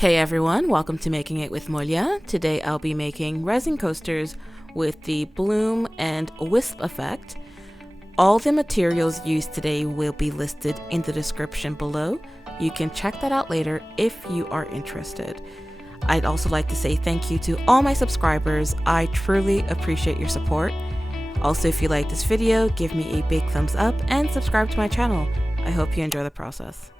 Hey everyone, welcome to Making It with Molia. Today I'll be making resin coasters with the bloom and wisp effect. All the materials used today will be listed in the description below. You can check that out later if you are interested. I'd also like to say thank you to all my subscribers. I truly appreciate your support. Also, if you like this video, give me a big thumbs up and subscribe to my channel. I hope you enjoy the process.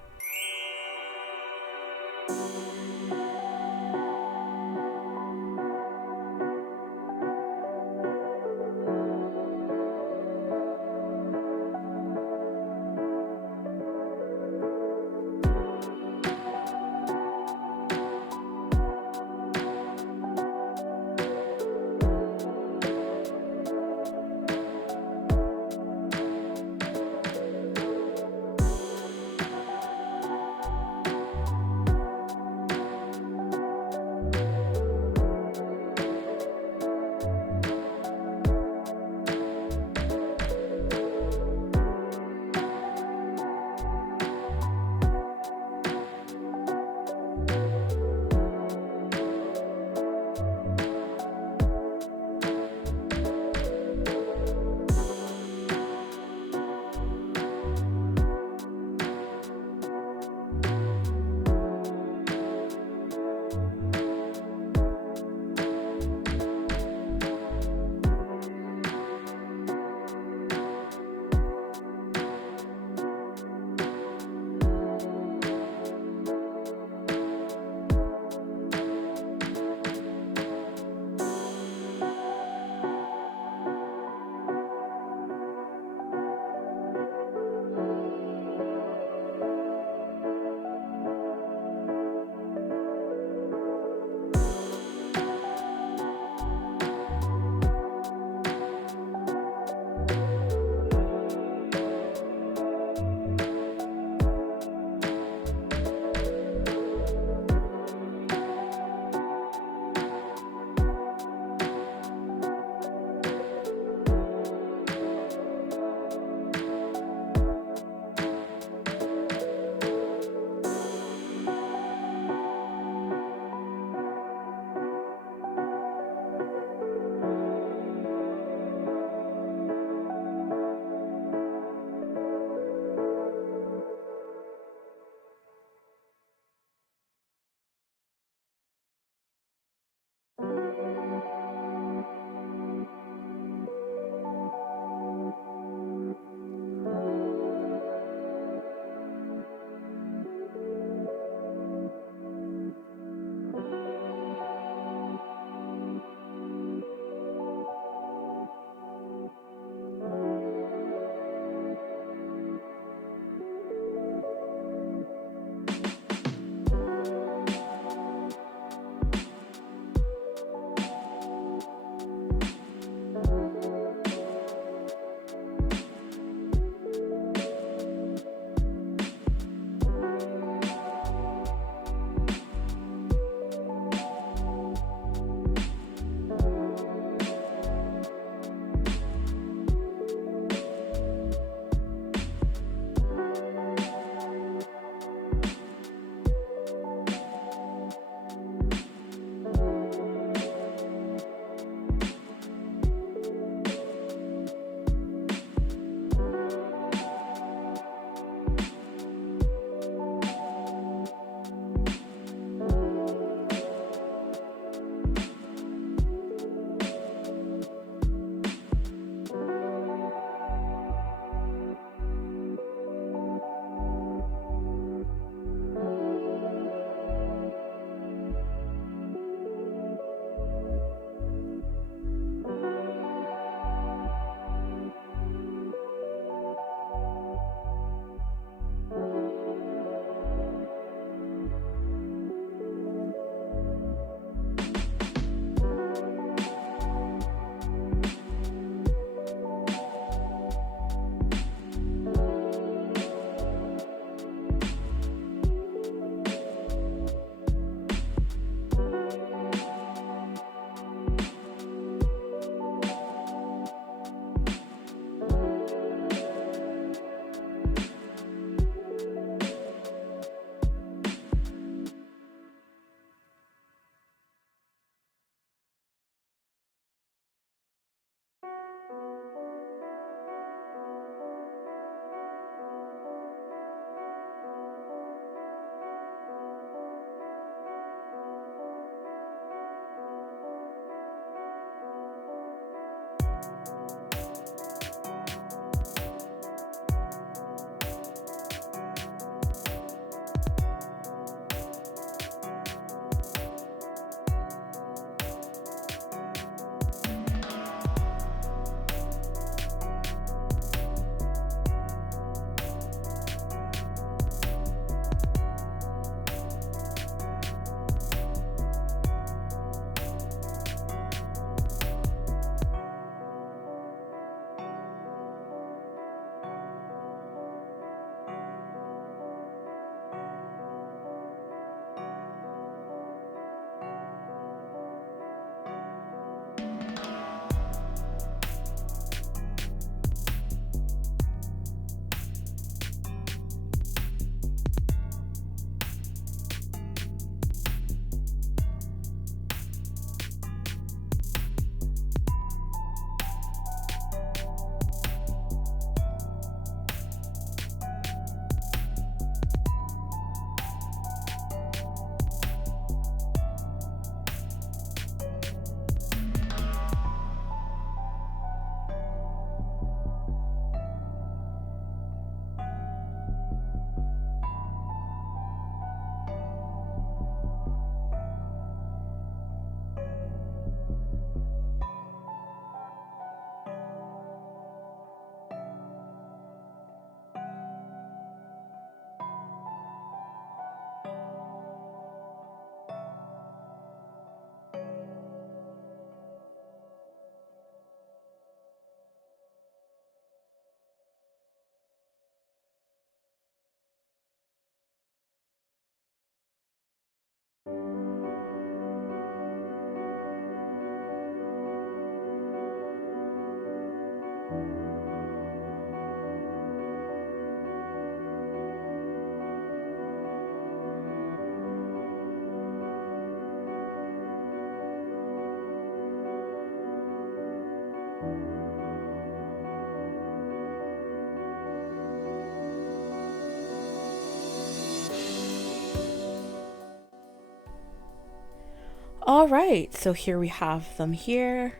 All right, so here we have them here.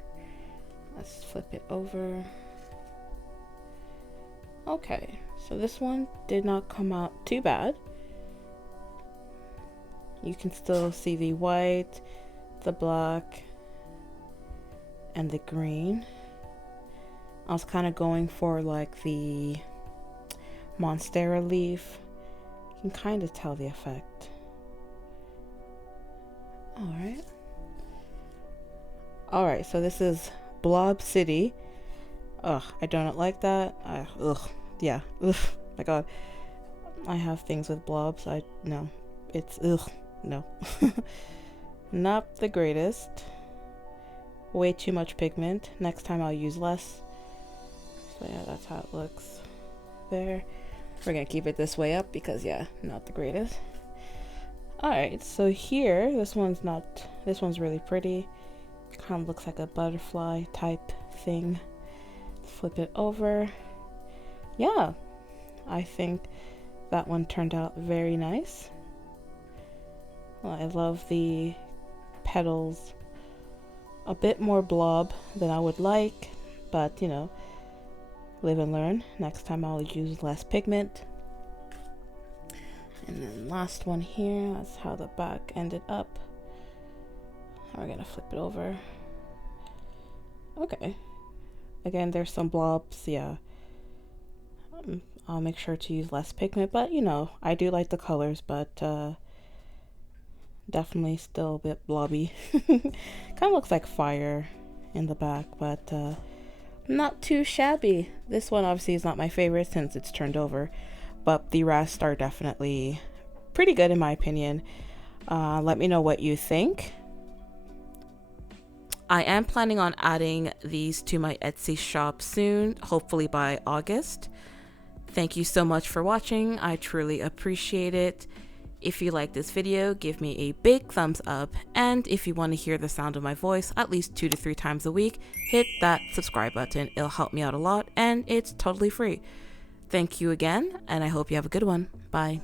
Let's flip it over. Okay, so this one did not come out too bad. You can still see the white, the black, and the green. I was kind of going for like the Monstera leaf. You can kind of tell the effect. Alright, so this is Blob City. Ugh, I do not like that. Yeah, my god. I have things with blobs. No. It's, no. Not the greatest. Way too much pigment. Next time I'll use less. So yeah, that's how it looks there. We're gonna keep it this way up because yeah, not the greatest. Alright, so here, this one's really pretty. Kind of looks like a butterfly type thing. Flip it over. Yeah, I think that one turned out very nice. Well, I love the petals. A bit more blob than I would like, but you know, live and learn. Next time I'll use less pigment. And then last one here, that's how the back ended up. We're gonna flip it over. Okay. Again, there's some blobs, yeah. I'll make sure to use less pigment, but you know, I do like the colors, but definitely still a bit blobby. Kind of looks like fire in the back, but not too shabby. This one obviously is not my favorite since it's turned over, but the rest are definitely pretty good in my opinion. Let me know what you think. I am planning on adding these to my Etsy shop soon, hopefully by August. Thank you so much for watching. I truly appreciate it. If you like this video, give me a big thumbs up. And if you want to hear the sound of my voice at least 2 to 3 times a week, hit that subscribe button. It'll help me out a lot and it's totally free. Thank you again, and I hope you have a good one. Bye.